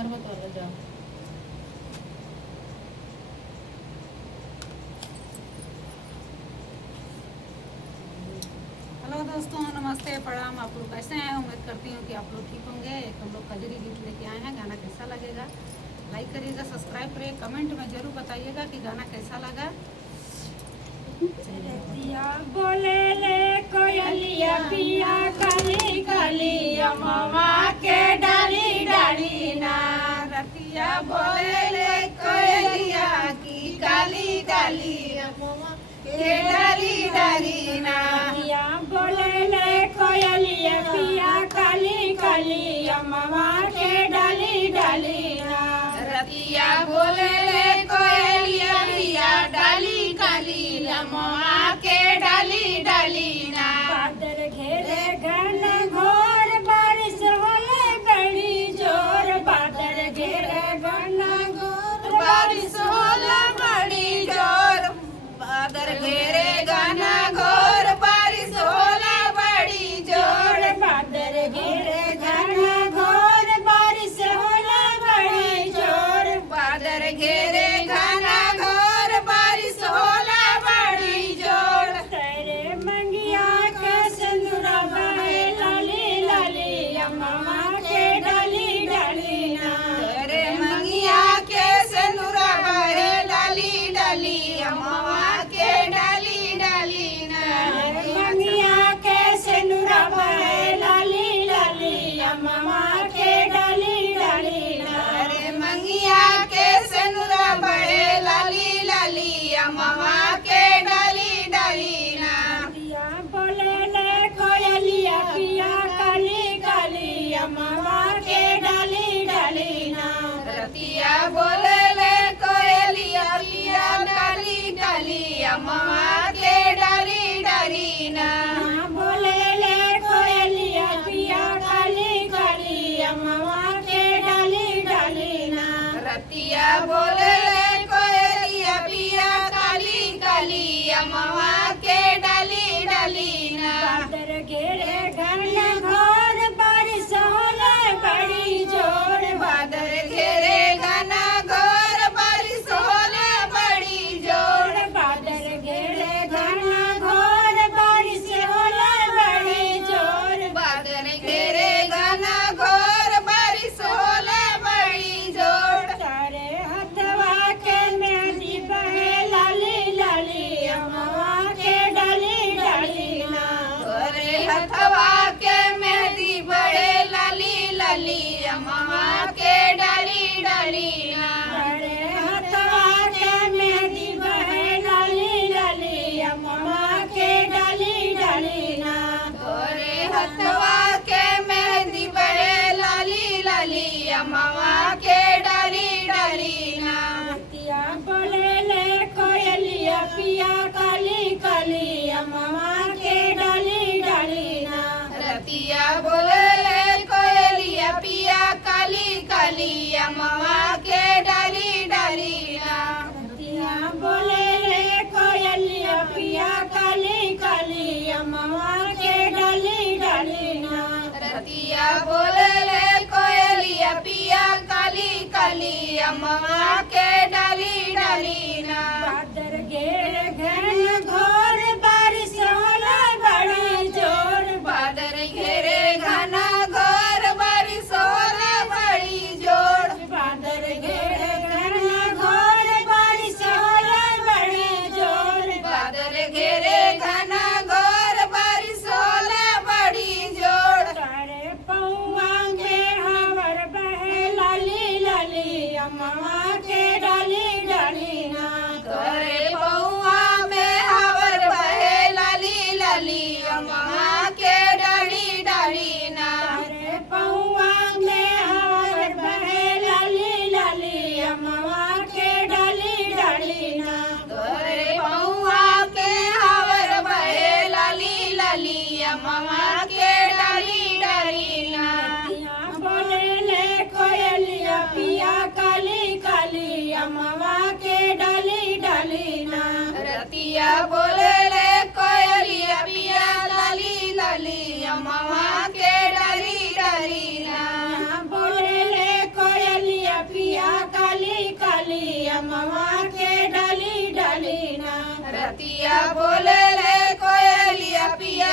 करबो तो जाओ। हेलो दोस्तों, नमस्ते, प्रणाम। आप लोग कैसे हैं? उम्मीद करती हूँ कि आप लोग ठीक होंगे। एक हम लोग कजरी गीत लेके आए हैं। गाना कैसा लगेगा लाइक करिएगा, सब्सक्राइब करिए, कमेंट में जरूर बताइएगा कि गाना कैसा लगा। रतिया बोले ले कोयलिया पिया काली काली अम्मा के डाली डाली ना। रतिया बोले ले कोयलिया की काली काली अम्मा के डाली डाली ना। रतिया बोले ले कोयलिया पिया काली काली अम्मा के डाली डाली ना। रतिया बोले ले कोयलिया पिया डाली काली अम्मा के डाली डाली ना। बादल घेरे घन घोर बारिश होले बड़ी जोर। बादल घेरे घन घोर बारिश होला बड़ी जोर। बादल घेरे गाना घोर बारिश होला बड़ी जोर। बादल घेरे घन घोर बारिश होले बड़ी जोर। बादल घेरे गाना घोर बारिश होला बड़ी जोर। तेरे मंगिया के सिंदूरा बहे लाली लाली अम्मा के डाली डाली ना। तेरे मंगिया के सिंदूरा बहे डाली डाली अम्मा के डाली डाली ना। मंगिया के सिंदूरा बहे लाली लाली अम्मा के डाली डाली ना। तेरे मंगिया के सिंदूरा बहे लाली लाली अम्मा के डाली डाली ना। रतिया बोले ले कोयलिया पिया काली काली अम्मा के डाली डाली ना। रतिया बोले ले कोयलिया पिया डाली डाली अम्मा के डाली डाली ना। बोले ले कोयलिया पिया काली काली अम्मा के डाली डाली ना। रतिया बोले ले कोयलिया पिया काली काली अम्मा के डाली डाली ना। बादल घेरे घन घोर बारिश होले बड़ी जोर। बादल घेरे घना घोर बारिश होला बड़ी जोर। बादल घेरे घन घोर बारिश होले बड़ी जोर। बादल घेरे घना घोर बारिश होला बड़ी जोर। तारे हथवा के मेहंदी बहे लाली लाली अम्मा के डाली डाली ना। तोरे हथवा के मेहंदी बड़े लाली लाली अम्मा के डाली डाली ना। तारे हथवा के मेहंदी बहे लाली लाली अम्मा के डाली डाली ना। तोरे हथवा के मेहंदी बड़े लाली लाली अम्मा के डाली डाली ना। रतिया बोले ले कोयलिया पिया काली काली अम्मा के डाली डाली ना। रतिया बोले ले कोयलिया पिया काली काली अम्मा के डाली डाली ना। रतिया बोले ले कोयलिया पिया काली काली अम्मा के डाली डाली ना। रतिया बोले ले कोयलिया पिया काली काली अम्मा के डाली डाली ना। बादल घेरे घन घोर बारिश होले बड़ी जोर। बादल घेरे घना घोर बारिश होला बड़ी जोर। बादल घेरे घन घोर बारिश होले बड़ी जोर। बादल घेरे घना घोर बारिश होला बड़ी जोर। तारे पौआ में हवर बहे लाली लाली अम्मा के डाली डाली ना। तोरे पौआ में हवर बहे लाली लाली अम्मा के डाली डाली ना। तारे पौआ में हवर बहे लाली लाली अम्मा के डाली डाली ना। तोरे पौआ के हवर बहे लाली लाली अम्मा के डाली डाली ना। रतिया बोले ले कोयलिया पिया काली काली अमवा के डाली डाली ना रतिया बोले ले कोयलिया पिया